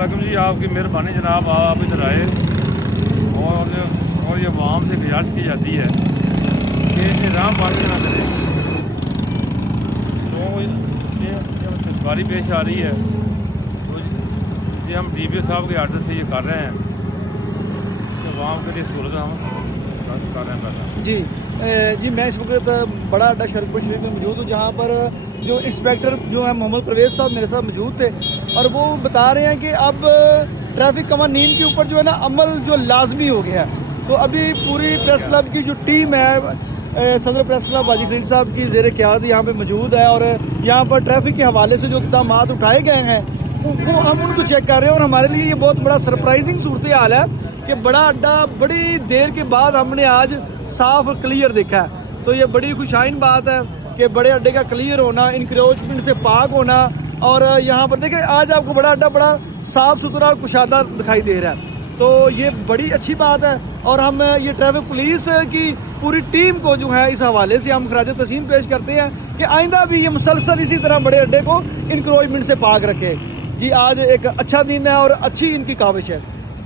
वालेकुम जी, आपकी मेहरबानी जनाब, आप इधर आए और ये आवाम से गुजारिश की जाती है कि निज़ाम बंद ना करें। तो ये दुश्वारी पेश आ रही है, तो ये हम DPO साहब के आर्डर से ये कर रहे हैं कि आवाम के लिए सहूलत हम कर रहे हैं। जी मैं इस वक्त बड़ा अड्डा शरीफपुर शरीफ में मौजूद हूँ, जहाँ पर जो इंस्पेक्टर जो है मोहम्मद परवेज साहब मेरे साथ मौजूद थे, और वो बता रहे हैं कि अब ट्रैफिक कवानीन के ऊपर जो है ना अमल जो लाजमी हो गया है। तो अभी पूरी प्रेस क्लब की जो टीम है, सदर प्रेस क्लब बाजी खलील साहब की ज़ेर क़यादत यहाँ पे मौजूद है, और यहाँ पर ट्रैफिक के हवाले से जो इक़दाम उठाए गए हैं वो हम उनको चेक कर रहे हैं। और हमारे लिए ये बहुत बड़ा सरप्राइजिंग सूरत हाल है कि बड़ा अड्डा बड़ी देर के बाद हमने आज साफ और क्लियर देखा है। तो ये बड़ी खुशाइन बात है कि बड़े अड्डे का क्लियर होना, इंक्रोचमेंट से पाक होना, और यहाँ पर देखें आज आपको बड़ा अड्डा बड़ा साफ सुथरा और कुशादा दिखाई दे रहा है। तो ये बड़ी अच्छी बात है, और हम ये ट्रैफिक पुलिस की पूरी टीम को जो है इस हवाले से हम खराज तस्लीम पेश करते हैं कि आइंदा भी ये मुसलसल इसी तरह बड़े अड्डे को इंक्रोचमेंट से पाक रखे। जी आज एक अच्छा दिन है और अच्छी इनकी काविश है।